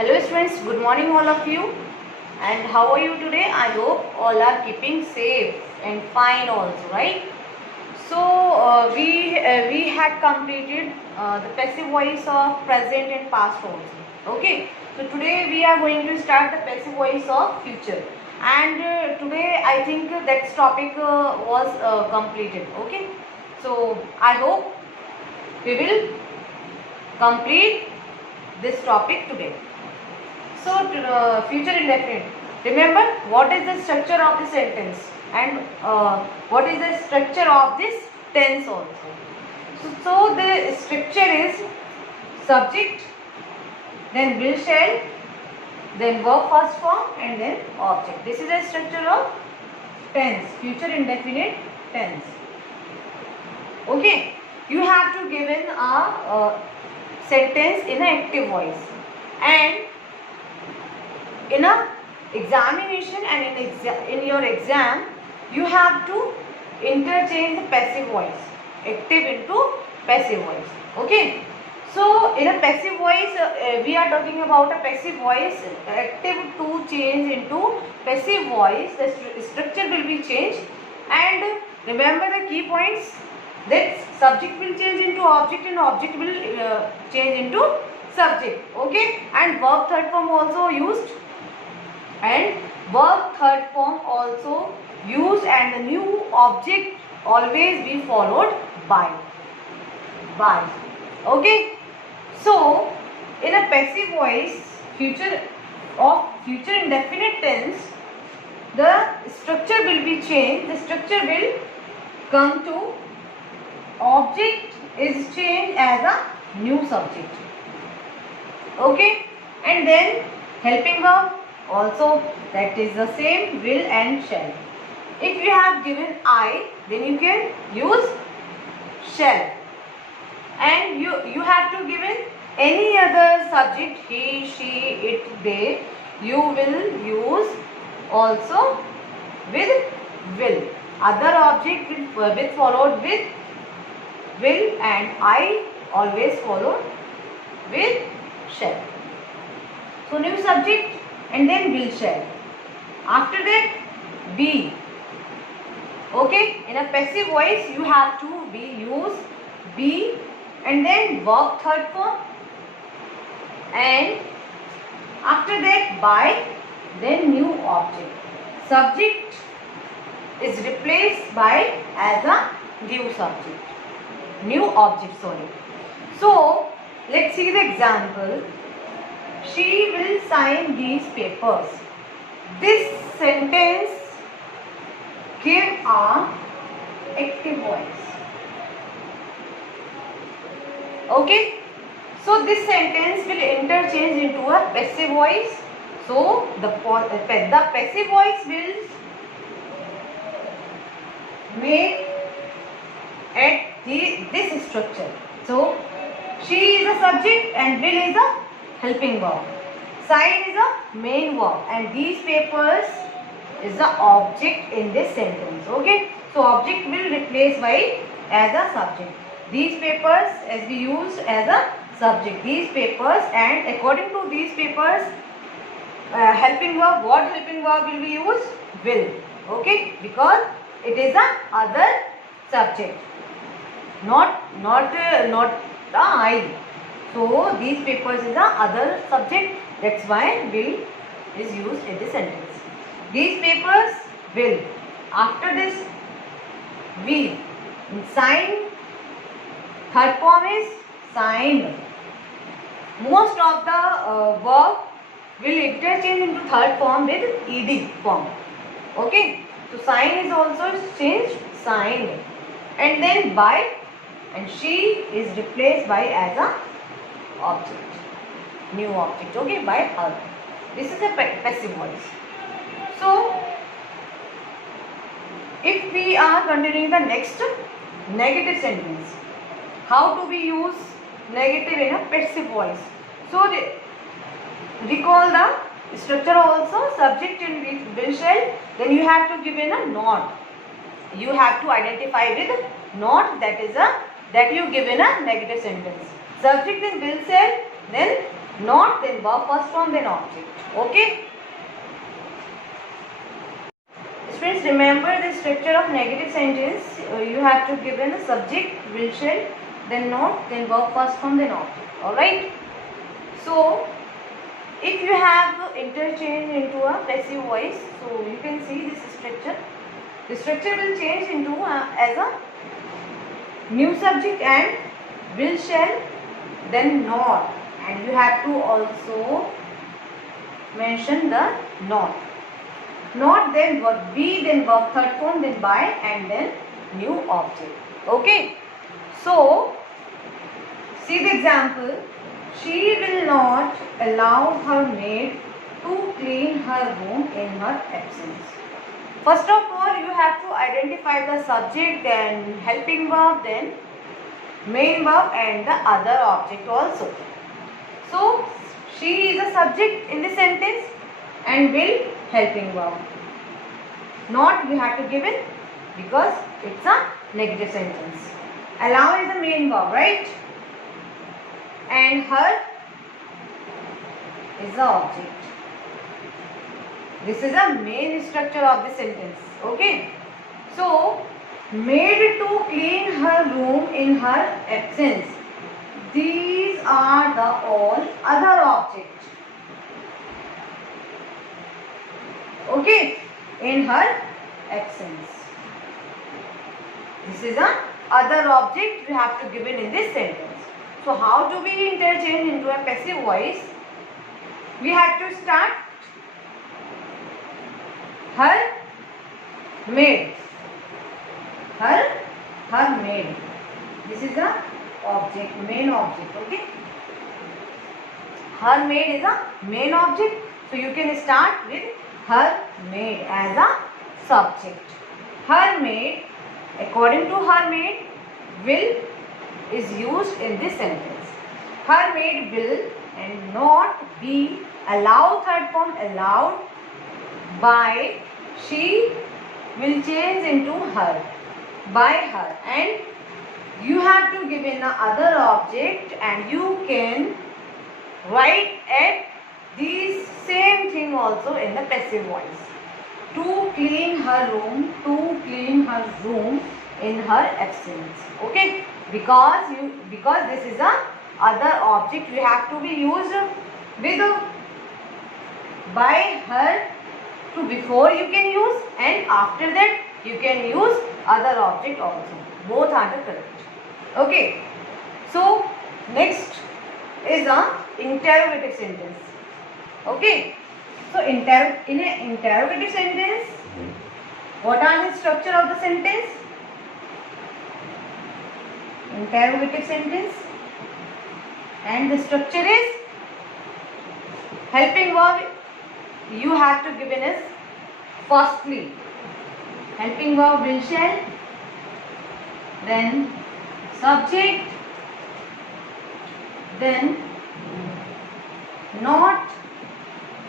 Hello students, good morning all of you. And how are you today? I hope all are keeping safe and fine also, right? So we had completed the passive voice of present and past also. Okay. So today we are going to start the passive voice of future. And today I think that topic was completed. Okay. So I hope we will complete this topic today. So future indefinite. Remember what is the structure of the sentence and what is the structure of this tense also. So the structure is subject, then will shall, then verb first form and then object. This is the structure of tense, future indefinite tense. Okay, you have to give in a sentence in an active voice, and in a examination and in your exam you have to interchange the passive voice, active into passive voice. Okay, so in a passive voice we are talking about a passive voice, active to change into passive voice, the structure will be changed. And remember the key points, that subject will change into object and object will change into subject. Okay, and verb third form also used, and verb third form also used, and the new object always be followed by. Okay, so in a passive voice, future indefinite tense, the structure will be changed. The structure will come to object is changed as a new subject. Okay, and then helping verb also, that is the same, will and shall. If you have given I, then you can use shall, and you have to give in any other subject, he, she, it, they, you will use also with will. Other object with followed with will, and I always followed with shall. So new subject and then will shall. After that be. Okay, in a passive voice you have to use be, and then verb third form, and after that by, then new object. Subject is replaced by as a new subject, new object, sorry. So let's see the example. She will sign these papers. This sentence give a active voice. Okay, so this sentence will interchange into a passive voice. So the passive voice will make at this structure. So she is a subject and will is a helping verb. Sign is a main verb, and these papers is the object in this sentence. Okay, so object will replace by as a subject. These papers as we used as a subject. These papers, and according to these papers, helping verb, what helping verb will be used? Will. Okay, because it is a other subject, not I. So these papers is a other subject, that's why will is used in this sentence. These papers will. After this we. Sign, third form is signed. Most of the verb will interchange into third form with ed form. Okay, so sign is also changed, signed, and then by, and she is replaced by as a object, new object. Okay, by her. This is a passive voice. So if we are continuing the next negative sentence, how do we use negative in a passive voice? So recall the structure also, subject and will shall, then you have to give in a not. You have to identify with not, that is a that you give in a negative sentence. Subject then will shall, then not, then verb first form, then object. Okay. Friends, remember the structure of negative sentence. You have to give in the subject, will, shall, then not, then verb first form, then object. Alright. So, if you have interchange into a passive voice, so you can see this structure. The structure will change into as a new subject and will, shall, then not, and you have to also mention the not. Not, then verb be, then verb third form, then by, and then new object. Okay. So, see the example. She will not allow her maid to clean her room in her absence. First of all, you have to identify the subject, then helping verb, then main verb, and the other object also. So, she is a subject in the sentence and will helping verb. Not you have to give it because it's a negative sentence. Allow is the main verb, right? And her is the object. This is a main structure of the sentence. Okay. So, made to clean her room in her absence. These are the all other objects. Okay. In her absence. This is a other object you have to give it in this sentence. So, how do we interchange into a passive voice? We have to start her maid. Her maid. This is a object, main object. Okay. Her maid is a main object. So, you can start with her maid as a subject. Her maid, according to her maid, will is used in this sentence. Her maid will and not be, allow third form, allowed, by, she will change into her, by her, and you have to give in the other object and you can write at this same thing also in the passive voice. To clean her room, to clean her room in her absence. Okay, because this is a other object, you have to be used with by her to before you can use, and after that you can use other object also. Both are the correct. Okay. So next is a interrogative sentence. Okay. So in an interrogative sentence, what are the structure of the sentence? Interrogative sentence, and the structure is helping verb. You have to give in as firstly helping verb will, shall, then subject, then not.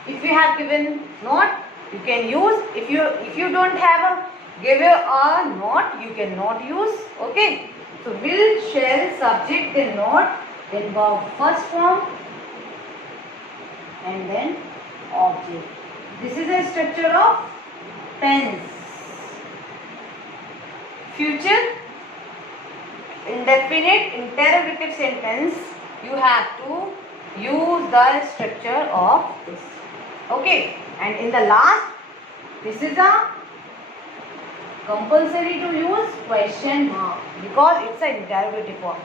If you have given not, you can use. If you don't have a give a not, you cannot use. Okay. So will, shall, subject, then not, then verb first form, and then object. This is a structure of tense. Future indefinite interrogative sentence, you have to use the structure of this. Okay, and in the last, this is a compulsory to use question mark because it's an interrogative form.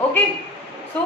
Okay, so